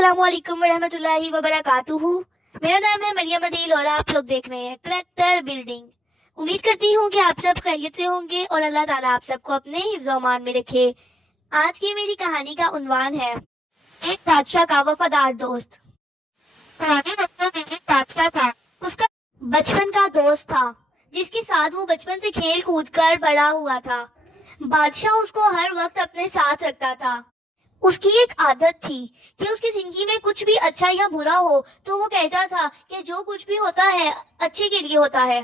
अस्सलाम वालेकुम वरहमतुल्लाहि वबरकातुहू। मेरा नाम है मरियम अदील और आप लोग देख रहे हैं करैक्टर बिल्डिंग। उम्मीद करती हूँ कि आप सब खैरियत से होंगे और अल्लाह ताला आप सबको अपने हिफ्ज़ अमान में रखे। आज की मेरी कहानी का उन्वान है एक बादशाह का वफादार दोस्त। पुराने वक्तों में एक बादशाह था। उसका बचपन का दोस्त था जिसके साथ वो बचपन से खेल कूद कर बड़ा हुआ था। बादशाह उसको हर वक्त अपने साथ रखता था। उसकी एक आदत थी कि उसकी जिंदगी में कुछ भी अच्छा या बुरा हो तो वो कहता था कि जो कुछ भी होता है अच्छे के लिए होता है।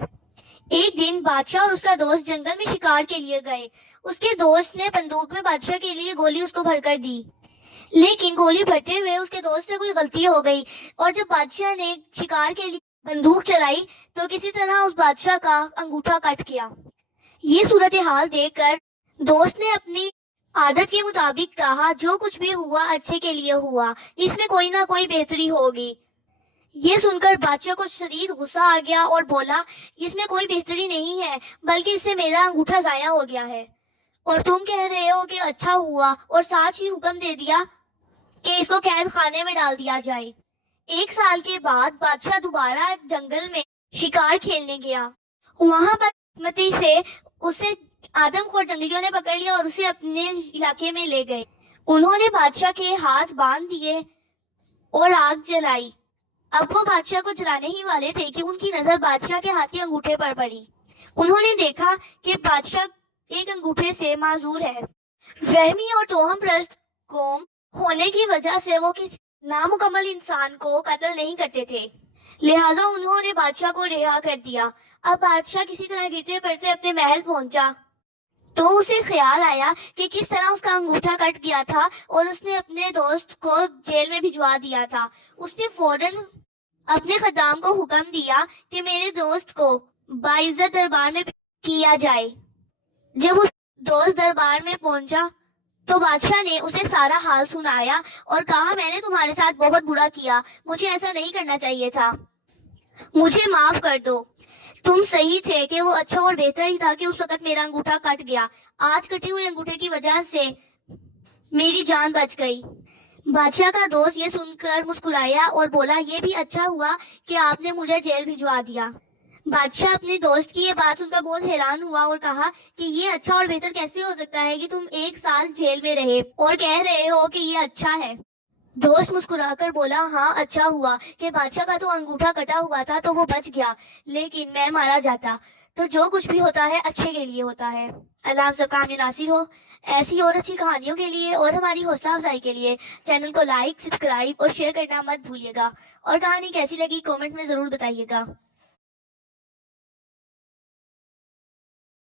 एक दिन बादशाह और उसका दोस्त जंगल में शिकार के लिए गए। उसके दोस्त ने बंदूक में बादशाह के लिए गोली उसको भरकर दी, लेकिन गोली भरते हुए उसके दोस्त से कोई गलती हो गई और जब बादशाह ने शिकार के लिए बंदूक चलाई तो किसी तरह उस बादशाह का अंगूठा कट गया। ये सूरत हाल देखकर दोस्त ने अपनी आदत के मुताबिक कहा, जो कुछ भी हुआ अच्छे के लिए हुआ, इसमें कोई ना कोई बेहतरी होगी। ये सुनकर बादशाह को शदीद गुस्सा आ गया और बोला, इसमें कोई बेहतरी नहीं है, बल्कि इससे मेरा अंगूठा जाया हो गया है और तुम कह रहे हो कि अच्छा हुआ, और साथ ही हुक्म दे दिया कि इसको कैद खाने में डाल दिया जाए। एक साल के बाद बादशाह दोबारा जंगल में शिकार खेलने गया। वहां बदकिस्मती से उसे आदमखोर जंगलियों ने पकड़ लिया और उसे अपने इलाके में ले गए। उन्होंने बादशाह के हाथ बांध दिए और आग जलाई। अब वो बादशाह को जलाने ही वाले थे कि उनकी नजर बादशाह के हाथ के अंगूठे पर पड़ी। उन्होंने देखा कि बादशाह एक अंगूठे से माजूर है। वहमी और तोहम प्रस्त कौम होने की वजह से वो किसी नामुकम्मल इंसान को कत्ल नहीं करते थे, लिहाजा उन्होंने बादशाह को रिहा कर दिया। अब बादशाह किसी तरह गिरते पड़ते अपने महल पहुंचा तो उसे ख्याल आया कि किस तरह उसका अंगूठा कट गया था और उसने अपने दोस्त को जेल में भिजवा दिया था। उसने फौरन अपने खद्दाम को हुक्म दिया कि मेरे दोस्त को बाइज्जत दरबार में किया जाए। जब उस दोस्त दरबार में पहुंचा तो बादशाह ने उसे सारा हाल सुनाया और कहा, मैंने तुम्हारे साथ बहुत बुरा किया, मुझे ऐसा नहीं करना चाहिए था, मुझे माफ कर दो। तुम सही थे कि वो अच्छा और बेहतर ही था कि उस वक्त मेरा अंगूठा कट गया। आज कटे हुए अंगूठे की वजह से मेरी जान बच गई। बादशाह का दोस्त ये सुनकर मुस्कुराया और बोला, ये भी अच्छा हुआ कि आपने मुझे जेल भिजवा दिया। बादशाह अपने दोस्त की ये बात सुनकर बहुत हैरान हुआ और कहा कि ये अच्छा और बेहतर कैसे हो सकता है कि तुम एक साल जेल में रहे और कह रहे हो कि ये अच्छा है। दोस्त मुस्कुराकर बोला, हाँ अच्छा हुआ कि बादशाह का तो अंगूठा कटा हुआ था तो वो बच गया, लेकिन मैं मारा जाता। तो जो कुछ भी होता है अच्छे के लिए होता है। अल्लाह हम सबका हामी नासिर हो। ऐसी और अच्छी कहानियों के लिए और हमारी हौसला अफजाई के लिए चैनल को लाइक, सब्सक्राइब और शेयर करना मत भूलिएगा। और कहानी कैसी लगी कमेंट में जरूर बताइएगा।